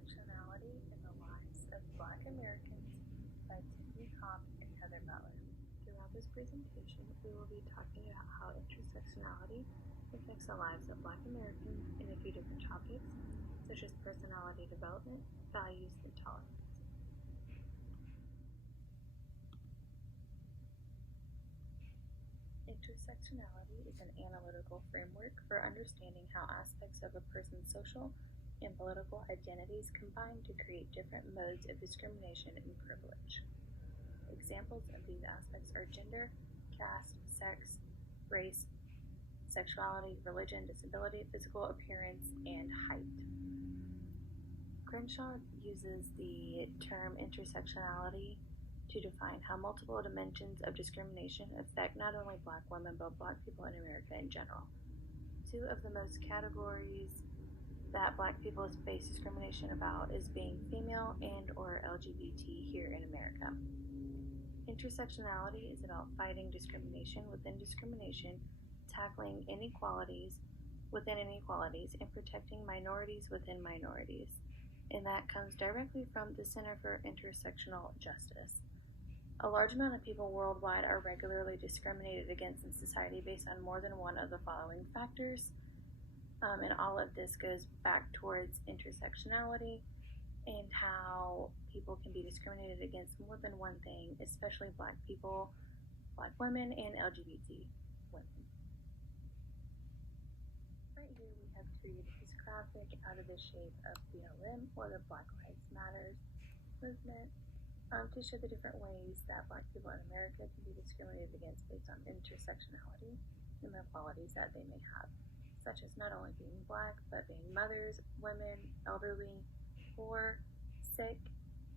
Intersectionality in the Lives of Black Americans by Tiffany and Heather Butler. Throughout this presentation, we will be talking about how intersectionality affects the lives of Black Americans in a few different topics, such as personality development, values, and tolerance. Intersectionality is an analytical framework for understanding how aspects of a person's social and political identities combine to create different modes of discrimination and privilege. Examples of these aspects are gender, caste, sex, race, sexuality, religion, disability, physical appearance, and height. Crenshaw uses the term intersectionality to define how multiple dimensions of discrimination affect not only Black women but Black people in America in general. Two of the most categories that Black people face discrimination about is being female and or LGBT here in America. Intersectionality is about fighting discrimination within discrimination, tackling inequalities within inequalities, and protecting minorities within minorities. And that comes directly from the Center for Intersectional Justice. A large amount of people worldwide are regularly discriminated against in society based on more than one of the following factors. And all of this goes back towards intersectionality and how people can be discriminated against more than one thing, especially Black people, Black women, and LGBT women. Right here we have created this graphic out of the shape of BLM, or the Black Lives Matter movement, to show the different ways that Black people in America can be discriminated against based on intersectionality and the qualities that they may have, such as not only being Black, but being mothers, women, elderly, poor, sick,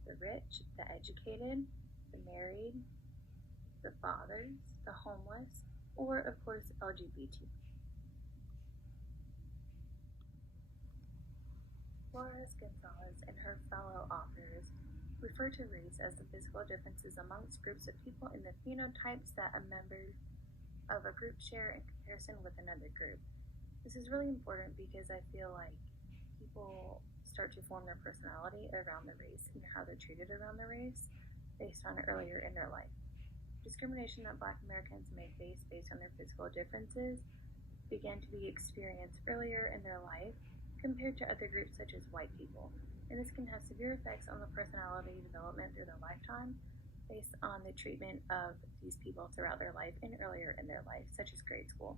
the rich, the educated, the married, the fathers, the homeless, or of course LGBT. Flores Gonzalez and her fellow authors refer to race as the physical differences amongst groups of people in the phenotypes that a member of a group share in comparison with another group. This is really important because I feel like people start to form their personality around the race and how they're treated around the race based on earlier in their life. Discrimination that Black Americans may face based on their physical differences began to be experienced earlier in their life compared to other groups such as white people, and this can have severe effects on the personality development through their lifetime based on the treatment of these people throughout their life and earlier in their life, such as grade school.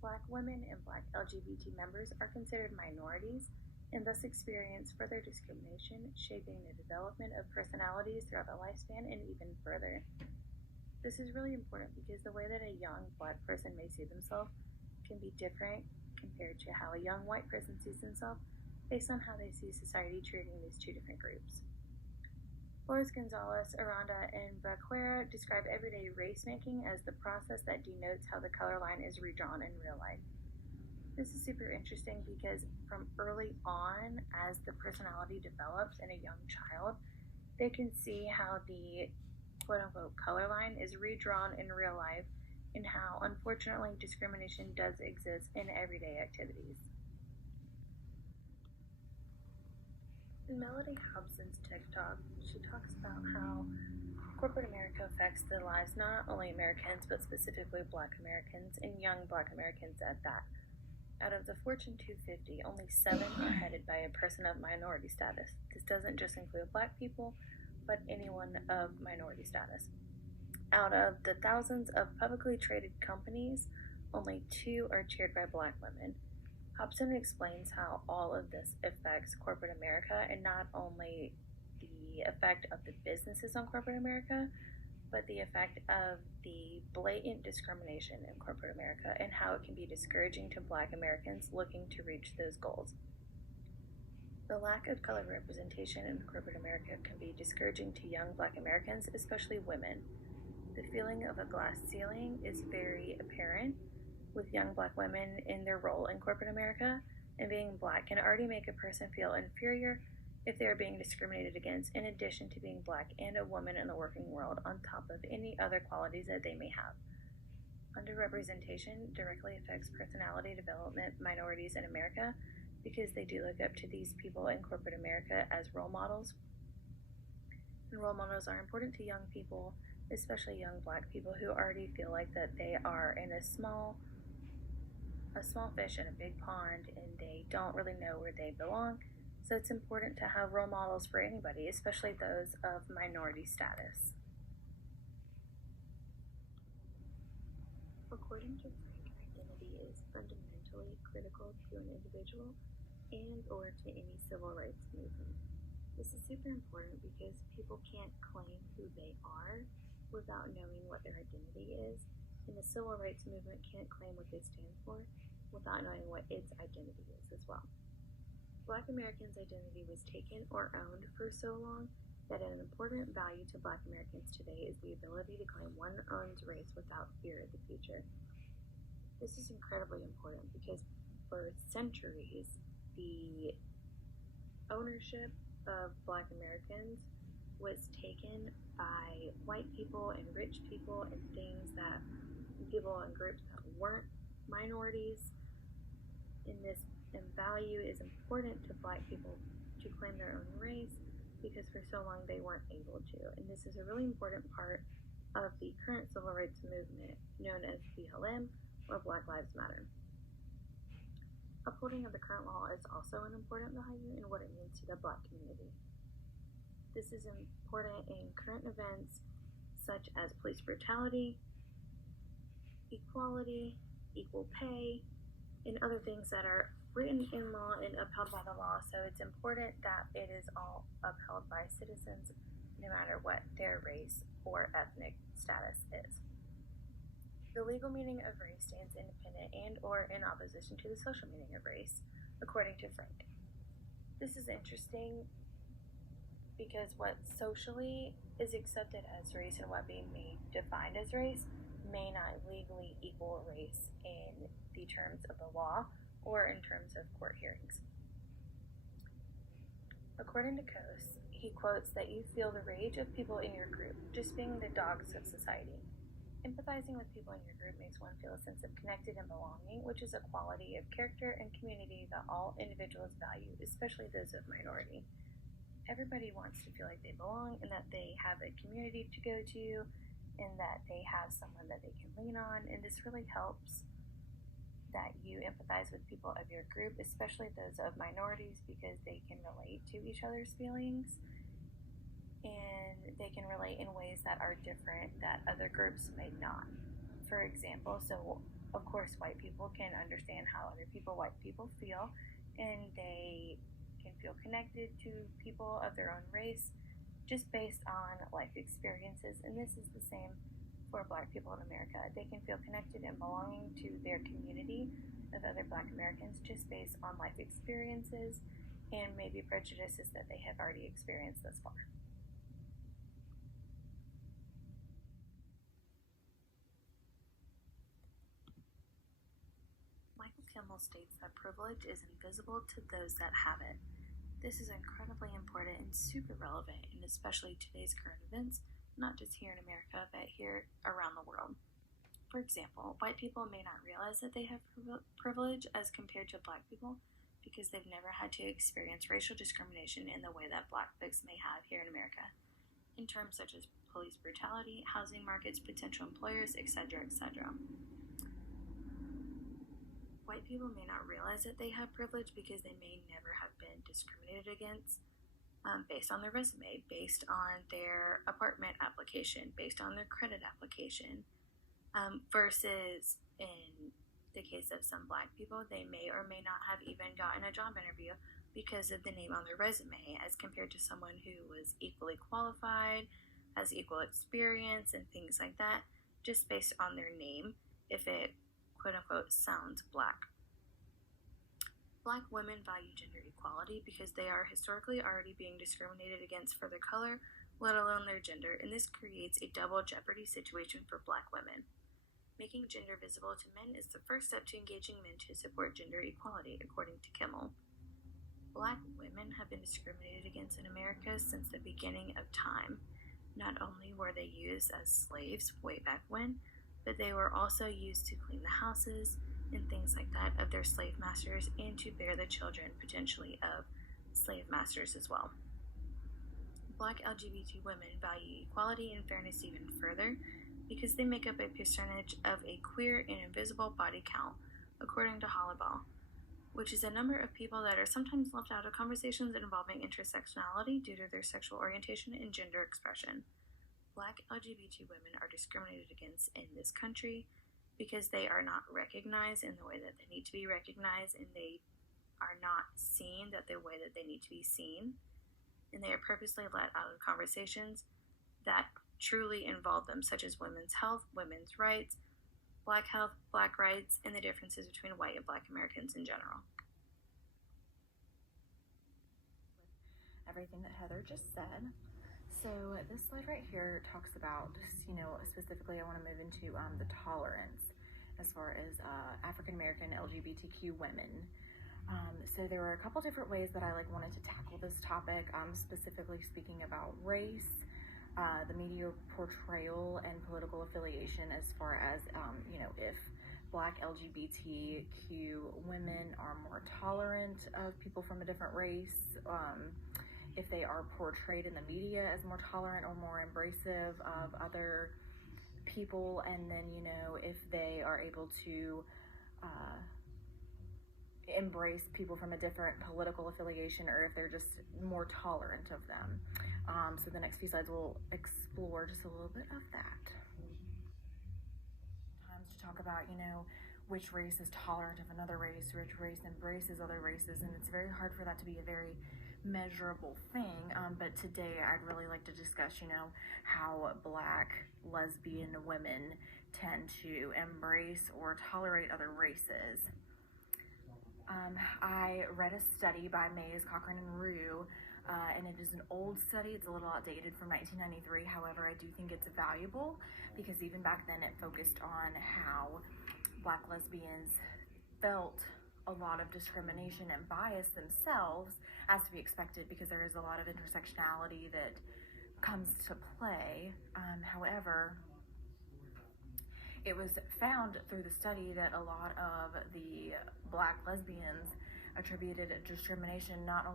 Black women and Black LGBT members are considered minorities and thus experience further discrimination, shaping the development of personalities throughout the lifespan and even further. This is really important because the way that a young Black person may see themselves can be different compared to how a young white person sees themselves based on how they see society treating these two different groups. Flores Gonzalez, Aranda, and Baquera describe everyday race making as the process that denotes how the color line is redrawn in real life. This is super interesting because from early on, as the personality develops in a young child, they can see how the quote-unquote color line is redrawn in real life and how, unfortunately, discrimination does exist in everyday activities. In Melody Hobson's TikTok, she talks about how corporate America affects the lives not only Americans, but specifically Black Americans and young Black Americans at that. Out of the Fortune 250, only 7 are headed by a person of minority status. This doesn't just include Black people, but anyone of minority status. Out of the thousands of publicly traded companies, only 2 are chaired by Black women. Hobson explains how all of this affects corporate America, and not only the effect of the businesses on corporate America, but the effect of the blatant discrimination in corporate America and how it can be discouraging to Black Americans looking to reach those goals. The lack of color representation in corporate America can be discouraging to young Black Americans, especially women. The feeling of a glass ceiling is very apparent with young Black women in their role in corporate America, and being Black can already make a person feel inferior if they are being discriminated against, in addition to being Black and a woman in the working world, on top of any other qualities that they may have. Underrepresentation directly affects personality development minorities in America because they do look up to these people in corporate America as role models. And role models are important to young people, especially young Black people who already feel like that they are in a small fish in a big pond and they don't really know where they belong. So it's important to have role models for anybody, especially those of minority status. According to Frank, identity is fundamentally critical to an individual and or to any civil rights movement. This is super important because people can't claim who they are without knowing what their identity is, and the civil rights movement can't claim what they stand for without knowing what its identity is as well. Black Americans' identity was taken or owned for so long that an important value to Black Americans today is the ability to claim one's own race without fear of the future. This is incredibly important because for centuries, the ownership of Black Americans was taken by white people and rich people and things that people and groups that weren't minorities. And value is important to Black people to claim their own race because for so long they weren't able to. And this is a really important part of the current civil rights movement known as BLM or Black Lives Matter. Upholding of the current law is also an important value in what it means to the Black community. This is important in current events such as police brutality, equality, equal pay, and other things that are written in law and upheld by the law. So it's important that it is all upheld by citizens no matter what their race or ethnic status is. The legal meaning of race stands independent and or in opposition to the social meaning of race, according to Frank. This is interesting because what socially is accepted as race and what being made defined as race may not legally equal race in the terms of the law or in terms of court hearings. According to Coase, he quotes that you feel the rage of people in your group, just being the dogs of society. Empathizing with people in your group makes one feel a sense of connected and belonging, which is a quality of character and community that all individuals value, especially those of minority. Everybody wants to feel like they belong and that they have a community to go to and that they have someone that they can lean on, and this really helps that you empathize with people of your group, especially those of minorities, because they can relate to each other's feelings and they can relate in ways that are different that other groups may not. For example, so of course white people can understand how other white people feel, and they can feel connected to people of their own race just based on life experiences, and this is the same for Black people in America. They can feel connected and belonging to their community of other Black Americans just based on life experiences and maybe prejudices that they have already experienced thus far. Michael Kimmel states that privilege is invisible to those that have it. This is incredibly important and super relevant in especially today's current events, not just here in America, but here around the world. For example, white people may not realize that they have privilege as compared to Black people because they've never had to experience racial discrimination in the way that Black folks may have here in America, in terms such as police brutality, housing markets, potential employers, etc., etc. White people may not realize that they have privilege because they may never have been discriminated against based on their resume, based on their apartment application, based on their credit application, versus in the case of some Black people, they may or may not have even gotten a job interview because of the name on their resume as compared to someone who was equally qualified, has equal experience, and things like that, just based on their name, if it quote-unquote sounds Black. Black women value gender equality because they are historically already being discriminated against for their color, let alone their gender, and this creates a double jeopardy situation for Black women. Making gender visible to men is the first step to engaging men to support gender equality, according to Kimmel. Black women have been discriminated against in America since the beginning of time. Not only were they used as slaves way back when, but they were also used to clean the houses, and things like that of their slave masters, and to bear the children potentially of slave masters as well. Black LGBT women value equality and fairness even further because they make up a percentage of a queer and invisible body count, according to Hollowell, which is a number of people that are sometimes left out of conversations involving intersectionality due to their sexual orientation and gender expression. Black LGBT women are discriminated against in this country because they are not recognized in the way that they need to be recognized, and they are not seen the way that they need to be seen, and they are purposely let out of conversations that truly involve them, such as women's health, women's rights, black health, black rights, and the differences between white and black Americans in general. Everything that Heather just said. So this slide right here talks about, specifically I want to move into the tolerance as far as African American LGBTQ women. So there were a couple different ways that I wanted to tackle this topic, specifically speaking about race, the media portrayal, and political affiliation as far as, if Black LGBTQ women are more tolerant of people from a different race, if they are portrayed in the media as more tolerant or more embracive of other people, and then, if they are able to embrace people from a different political affiliation, or if they're just more tolerant of them. So the next few slides will explore just a little bit of that. Times to talk about, which race is tolerant of another race, which race embraces other races, and it's very hard for that to be a very measurable thing, but today I'd really like to discuss, how Black lesbian women tend to embrace or tolerate other races. I read a study by Mays, Cochran, and Rue, and it is an old study. It's a little outdated from 1993. However, I do think it's valuable because even back then it focused on how Black lesbians felt a lot of discrimination and bias themselves, as to be expected, because there is a lot of intersectionality that comes to play. However, it was found through the study that a lot of the Black lesbians attributed discrimination not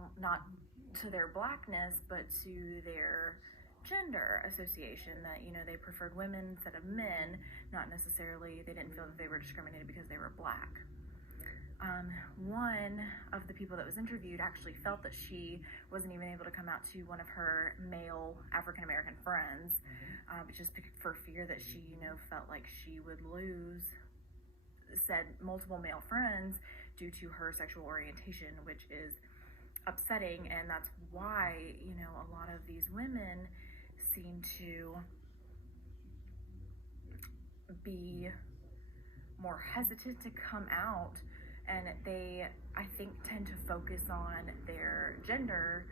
to their Blackness, but to their gender association, that they preferred women instead of men, not necessarily, they didn't feel that they were discriminated because they were Black. One of the people that was interviewed actually felt that she wasn't even able to come out to one of her male African American friends, just for fear that she, felt like she would lose said multiple male friends due to her sexual orientation, which is upsetting. And that's why, a lot of these women seem to be more hesitant to come out, and they, I think, tend to focus on their gender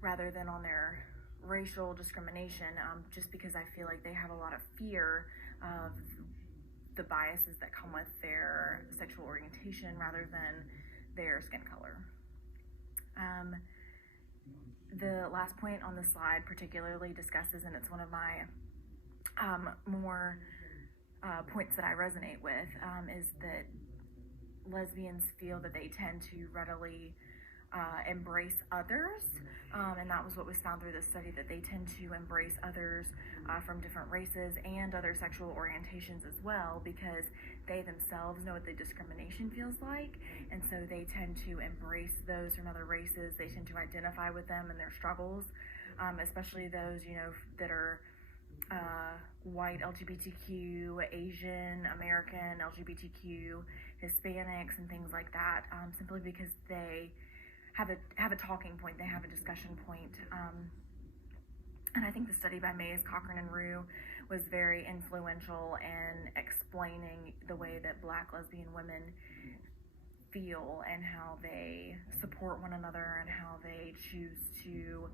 rather than on their racial discrimination, just because I feel like they have a lot of fear of the biases that come with their sexual orientation rather than their skin color. The last point on the slide particularly discusses, and it's one of my more points that I resonate with, is that lesbians feel that they tend to readily embrace others, and that was what was found through this study, that they tend to embrace others from different races and other sexual orientations as well, because they themselves know what the discrimination feels like, and so they tend to embrace those from other races. They tend to identify with them and their struggles, especially those, that are white LGBTQ, Asian American LGBTQ, Hispanics, and things like that, simply because they have a talking point, they have a discussion point. And I think the study by Mays, Cochran, and Rue was very influential in explaining the way that Black lesbian women feel and how they support one another and how they choose to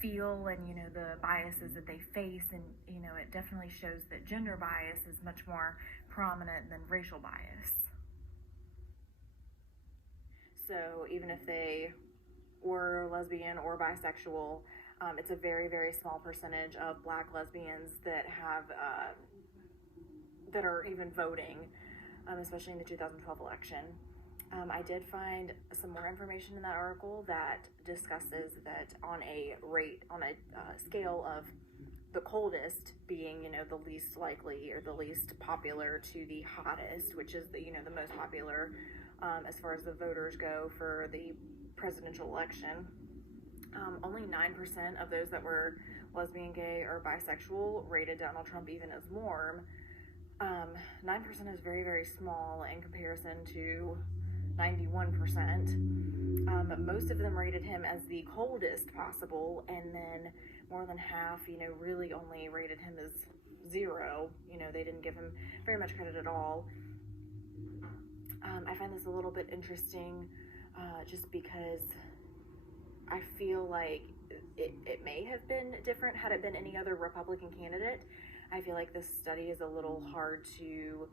feel, and the biases that they face. And it definitely shows that gender bias is much more prominent than racial bias. So even if they were lesbian or bisexual, it's a very, very small percentage of Black lesbians that have that are even voting especially in the 2012 election. I did find some more information in that article that discusses that on a scale of the coldest being, the least likely or the least popular to the hottest, which is the most popular as far as the voters go for the presidential election. Only 9% of those that were lesbian, gay, or bisexual rated Donald Trump even as warm. 9% is very, very small in comparison to 91%. Most of them rated him as the coldest possible, and then more than half, really only rated him as 0. They didn't give him very much credit at all. I find this a little bit interesting just because I feel like it may have been different had it been any other Republican candidate. I feel like this study is a little hard to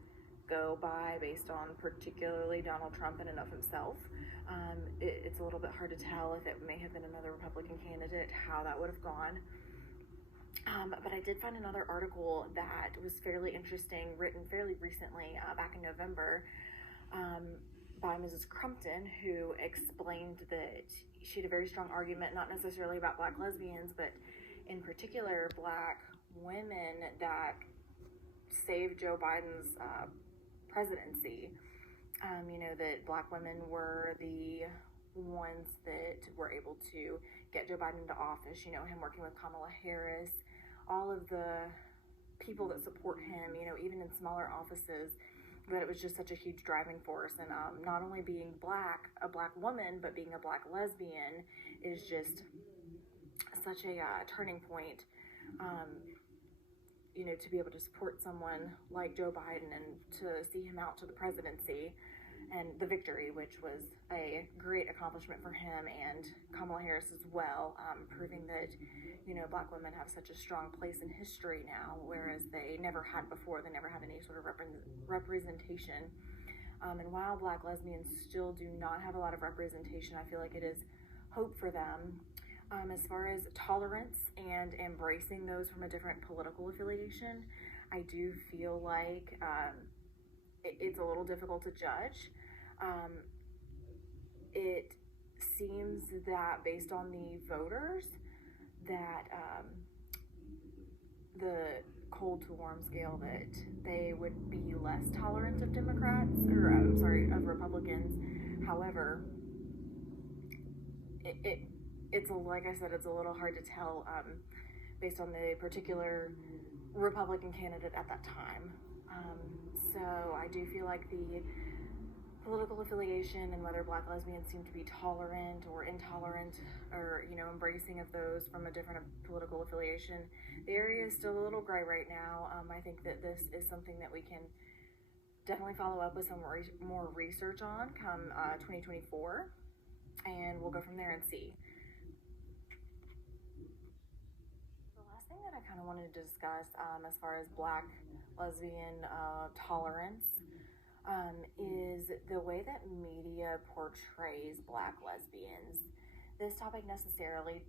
go by based on particularly Donald Trump in and of himself. It's a little bit hard to tell if it may have been another Republican candidate, how that would have gone. But I did find another article that was fairly interesting, written fairly recently, back in November, by Mrs. Crumpton, who explained that she had a very strong argument, not necessarily about Black lesbians, but in particular Black women that saved Joe Biden's presidency. That Black women were the ones that were able to get Joe Biden into office, him working with Kamala Harris, all of the people that support him, even in smaller offices, that it was just such a huge driving force. And not only being a Black woman, but being a Black lesbian is just such a turning point, to be able to support someone like Joe Biden and to see him out to the presidency and the victory, which was a great accomplishment for him and Kamala Harris as well, proving that, Black women have such a strong place in history now, whereas they never had before. They never had any sort of representation. And while Black lesbians still do not have a lot of representation, I feel like it is hope for them. As far as tolerance and embracing those from a different political affiliation, I do feel like it's a little difficult to judge. It seems that based on the voters, that the cold to warm scale, that they would be less tolerant of Democrats, of Republicans. However, it's like I said, it's a little hard to tell based on the particular Republican candidate at that time. So I do feel like the political affiliation and whether Black lesbians seem to be tolerant or intolerant or, embracing of those from a different political affiliation, the area is still a little gray right now. I think that this is something that we can definitely follow up with some more research on come 2024, and we'll go from there and see. The last thing that I kind of wanted to discuss as far as Black lesbian tolerance is the way that media portrays Black lesbians. This topic necessarily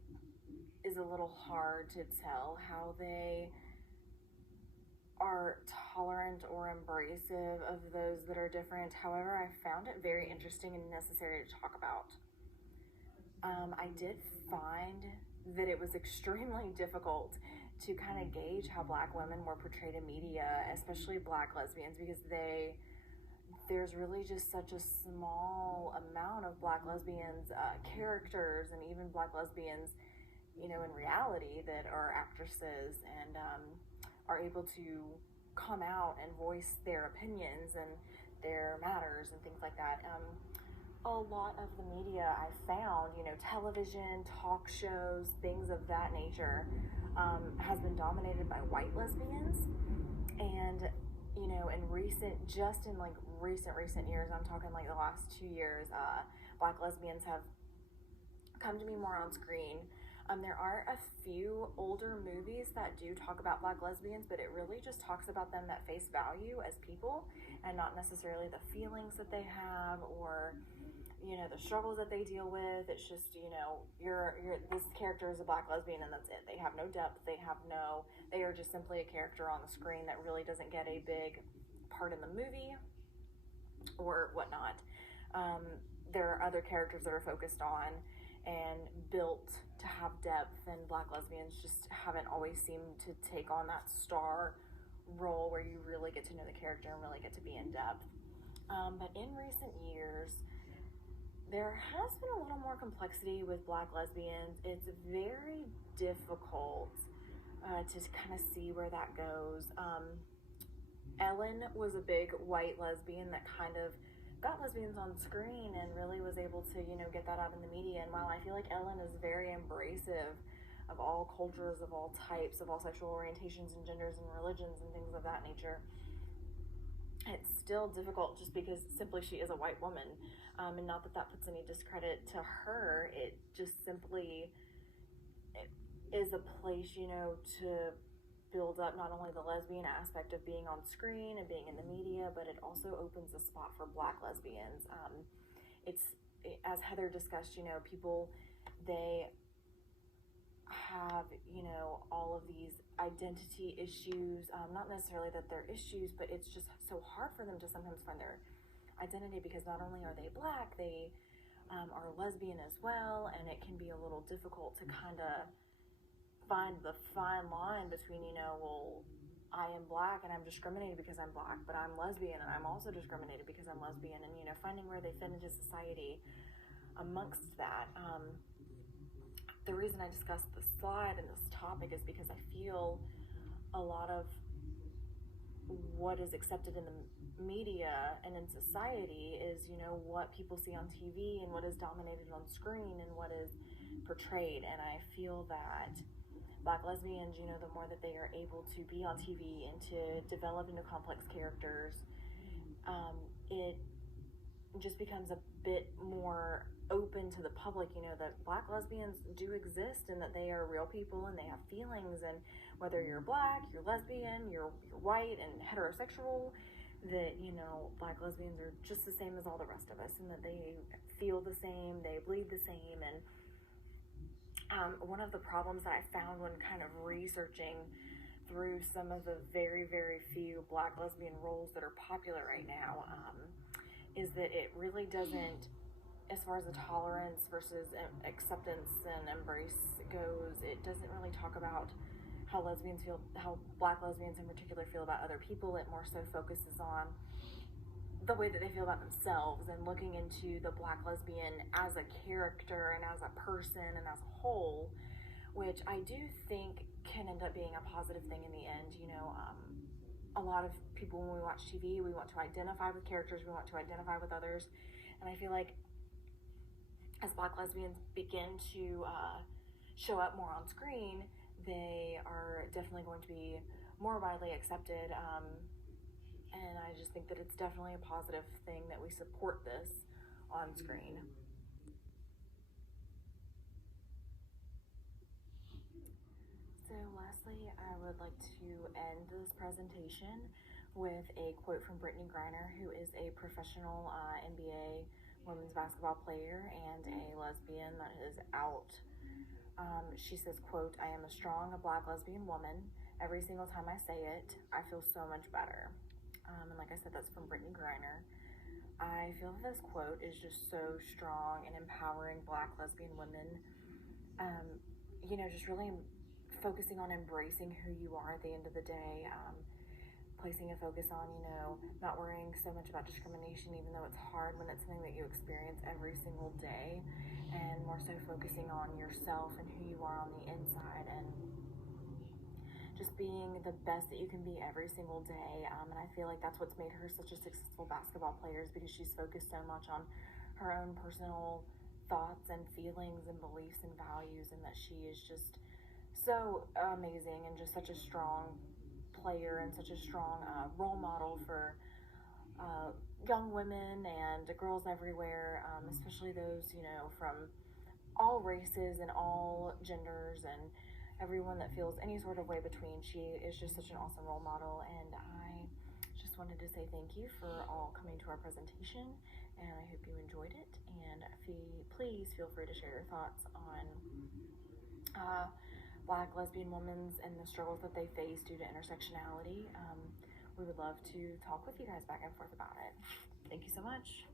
is a little hard to tell how they are tolerant or embracive of those that are different. However, I found it very interesting and necessary to talk about. I did find that it was extremely difficult to kind of gauge how Black women were portrayed in media, especially Black lesbians, because there's really just such a small amount of Black lesbians characters and even Black lesbians, in reality, that are actresses and are able to come out and voice their opinions and their matters and things like that. A lot of the media I found, television, talk shows, things of that nature, has been dominated by white lesbians. And in recent years, I'm talking like the last 2 years, Black lesbians have come to be more on screen. There are a few older movies that do talk about Black lesbians, but it really just talks about them at face value as people and not necessarily the feelings that they have or, the struggles that they deal with. It's just, this character is a Black lesbian and that's it. They have no depth. They are just simply a character on the screen that really doesn't get a big part in the movie. or whatnot. There are other characters that are focused on and built to have depth, and Black lesbians just haven't always seemed to take on that star role where you really get to know the character and really get to be in depth. But in recent years, there has been a little more complexity with Black lesbians. It's very difficult to kind of see where that goes. Ellen was a big white lesbian that kind of got lesbians on screen and really was able to, get that out in the media. And while I feel like Ellen is very embracive of all cultures, of all types, of all sexual orientations and genders and religions and things of that nature, it's still difficult just because simply she is a white woman. And not that that puts any discredit to her. It just simply is a place, to build up not only the lesbian aspect of being on screen and being in the media, but it also opens a spot for Black lesbians. It's, as Heather discussed, people, they have, all of these identity issues, not necessarily that they're issues, but it's just so hard for them to sometimes find their identity because not only are they Black, they are lesbian as well, and it can be a little difficult to kind of find the fine line between, well, I am Black and I'm discriminated because I'm Black, but I'm lesbian and I'm also discriminated because I'm lesbian, and, finding where they fit into society amongst that. The reason I discussed this slide and this topic is because I feel a lot of what is accepted in the media and in society is, what people see on TV and what is dominated on screen and what is portrayed. And I feel that Black lesbians, the more that they are able to be on TV and to develop into complex characters, it just becomes a bit more open to the public, that Black lesbians do exist and that they are real people and they have feelings, and whether you're Black, you're lesbian, you're white and heterosexual, that, Black lesbians are just the same as all the rest of us, and that they feel the same, they bleed the same. And one of the problems that I found when kind of researching through some of the very, very few Black lesbian roles that are popular right now is that it really doesn't, as far as the tolerance versus acceptance and embrace goes, it doesn't really talk about how lesbians feel, how Black lesbians in particular feel about other people. It more so focuses on the way that they feel about themselves and looking into the Black lesbian as a character and as a person and as a whole, which I do think can end up being a positive thing in the end. A lot of people, when we watch TV, we want to identify with characters, we want to identify with others, and I feel like as Black lesbians begin to show up more on screen, they are definitely going to be more widely accepted. And I just think that it's definitely a positive thing that we support this on screen. So lastly, I would like to end this presentation with a quote from Brittany Griner, who is a professional NBA women's basketball player and a lesbian that is out. She says, quote, "I am a strong Black lesbian woman. Every single time I say it, I feel so much better." And like I said, that's from Brittany Griner. I feel that this quote is just so strong and empowering Black lesbian women. Just really focusing on embracing who you are at the end of the day, placing a focus on, not worrying so much about discrimination, even though it's hard when it's something that you experience every single day, and more so focusing on yourself and who you are on the inside, and just being the best that you can be every single day. And I feel like that's what's made her such a successful basketball player, is because she's focused so much on her own personal thoughts and feelings and beliefs and values, and that she is just so amazing and just such a strong player and such a strong role model for young women and girls everywhere, especially those, from all races and all genders and everyone that feels any sort of way between. She is just such an awesome role model, and I just wanted to say thank you for all coming to our presentation, and I hope you enjoyed it. And please feel free to share your thoughts on Black lesbian women and the struggles that they face due to intersectionality we would love to talk with you guys back and forth about it. Thank you so much.